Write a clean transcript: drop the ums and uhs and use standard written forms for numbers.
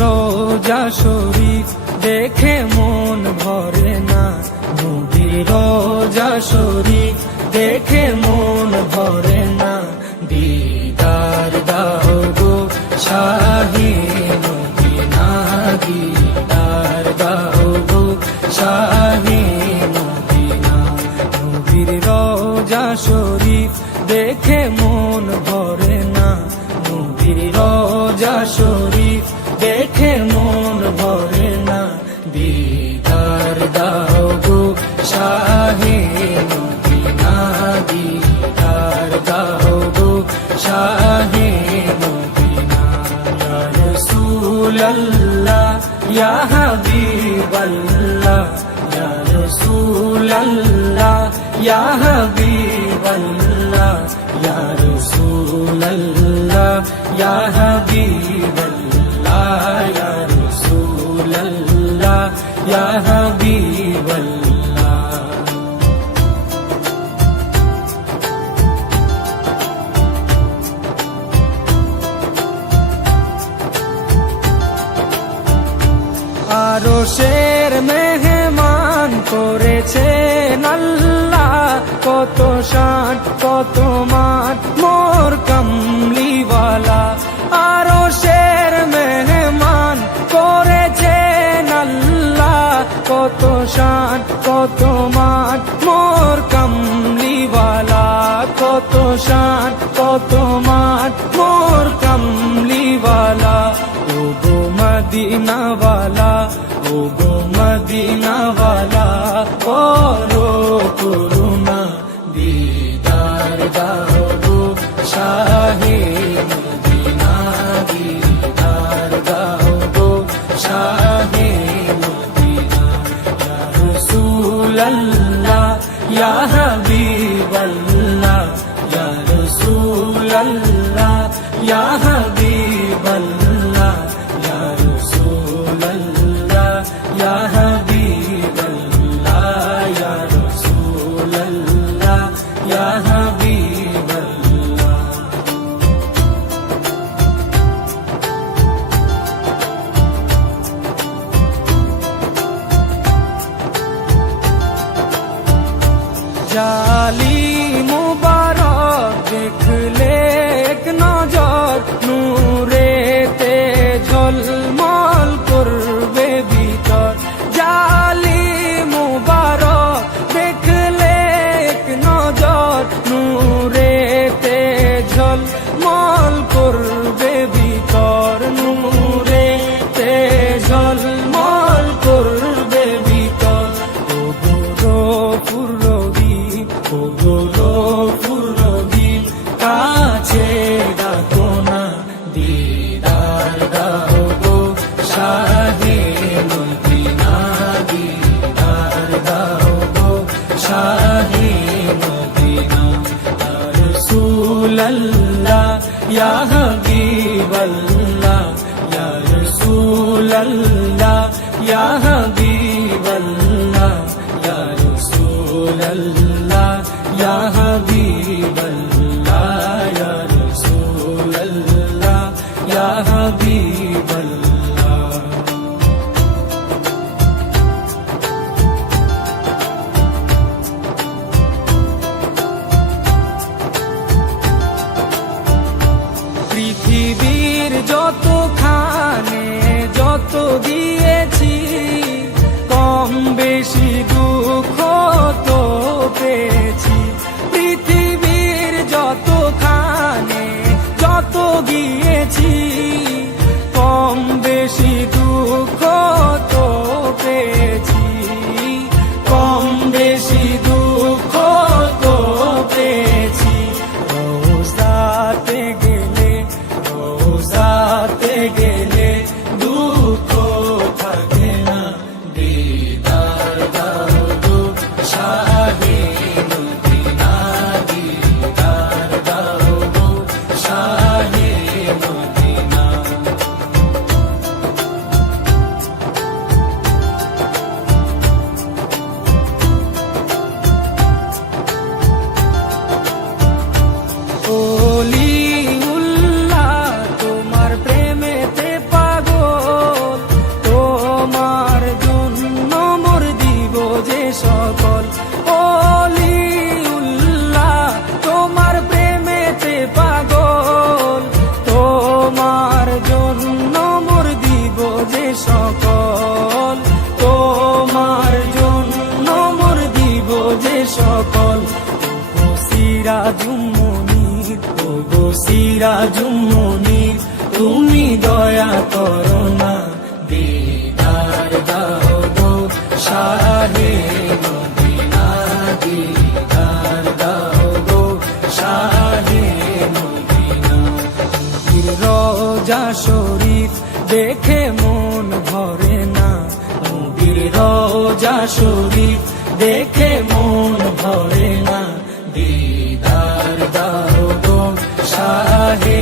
রোজা শরীফ দেখে মন ভরে না, নবীর রোজা শরীফ দেখে মন ভরে না। দিদার দাও গো শাহে মদিনা, দিদার দাও গো শাহে মদিনা। নবীর রোজা শরীফ দেখে মন ভরে না, নবীর রোজা শরীফ দেখে মন ভরে না। দিদার দাও গো শাহে মদিনা, দিদার দাও গো শাহে মদিনা। ইয়া রাসূলাল্লাহ ইয়া হাবিবাল্লাহ, ইয়া রাসূলাল্লাহ ইয়া হাবিবাল্লাহ, ইয়া রাসূলাল্লাহ ইয়া হাবিবাল্লাহ, ইয়া রাসূলাল্লাহ ইয়া হাবিবাল্লাহ। আরশের মেহমান করেছেন আল্লাহ, কত শান কত মান মোর কামলিওয়ালা। আরশের মেহমান করেছেন আল্লাহ, কত শান কত মান মোর কামলিওয়ালা, কত শান কত মান মোর কামলিওয়ালা। ও গো মদিনাওয়ালা, ও গো মদিনাওয়ালা, করো করুণা, দিদার দাও গো শাহে মদিনা, দিদার দাও গো শাহে মদিনা। ইয়া রাসূলাল্লাহ ইয়া হাবিবাল্লাহ, ইয়া রাসূলাল্লাহ ইয়া হাবিবাল্লাহ, ইয়া রাসূলাল্লাহ ইয়া হাবিবাল্লাহ, ইয়া রাসূলাল্লাহ ইয়া হাবিবাল্লাহ। জালি মুবারক দেখলে এক নজর, নূরেতে ঝলমল করবে ভিতর। জালি মুবারক দেখলে এক নজর, নূরেতে ঝলমল করবে ভিতর, নূরেতে ঝলমল করবে ভিতর। ও গো পুরবীর, ও গো পুরবীর, কাছে ডাকো না, দিদার দাও গো শাহে মদিনা, দিদার দাও গো শাহে মদিনা। ইয়া রাসূলাল্লাহ ইয়া হাবিবাল্লাহ, ইয়া রাসূলাল্লাহ ইয়া হাবিবাল্লাহ, ইয়া রাসূলাল্লাহ ইয়া হাবিবাল্লাহ, ইয়া রাসূলাল্লাহ ইয়া হাবিবাল্লাহ। পৃথিবীর যতখানে যত দিয়েছি, কম বেশি দুঃখ তো পেয়েছি। পৃথিবীর যতখানে যত গিয়েছি, কম বেশি দুঃখ তো পেয়েছি, কম বেশি দুঃখ তো পেয়েছি। রোজাতে গেলে, রোজাতে গেলে দুঃখ থাকে না, দিদার দাও গো শাহে মদিনা, দিদার দাও গো শাহে মদিনা। মাজুম মনির তুমি দয়া করো না, দিদার দাও গো শাহে মদিনা, দিদার দাও গো শাহে মদিনা। নবীর রওজা শরীফ দেখে মন ভরে না, নবীর রওজা শরীফ দেখে মন ভরে না, দিদার দাও গো শাহে